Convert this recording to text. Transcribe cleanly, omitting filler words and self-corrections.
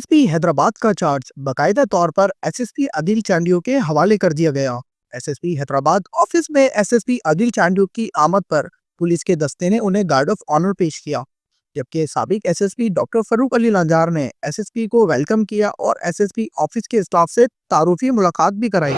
SSP Hyderabad का charge बाकायदा तौर पर एसएसपी आदिल चांडियो के हवाले कर दिया गया। एसएसपी हैदराबाद ऑफिस में एसएसपी आदिल चांडियो की आमद पर पुलिस के दस्ते ने उन्हें गार्ड ऑफ ऑनर पेश किया, जबकि साबिक एसएसपी डॉक्टर फरूक अली लंजार ने एसएसपी को वेलकम किया और एसएसपी ऑफिस के स्टाफ से तारुफी मुलाकात भी कराई।